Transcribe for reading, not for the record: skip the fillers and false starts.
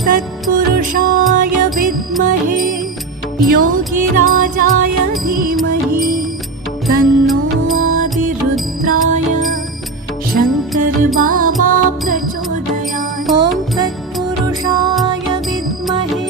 तत्पुरुषाय विद्महे योगिराजाय धीमहि तन्नो आदिरुद्राय शंकर बाबा प्रचोदयात्। ॐ तत्पुरुषाय विद्महे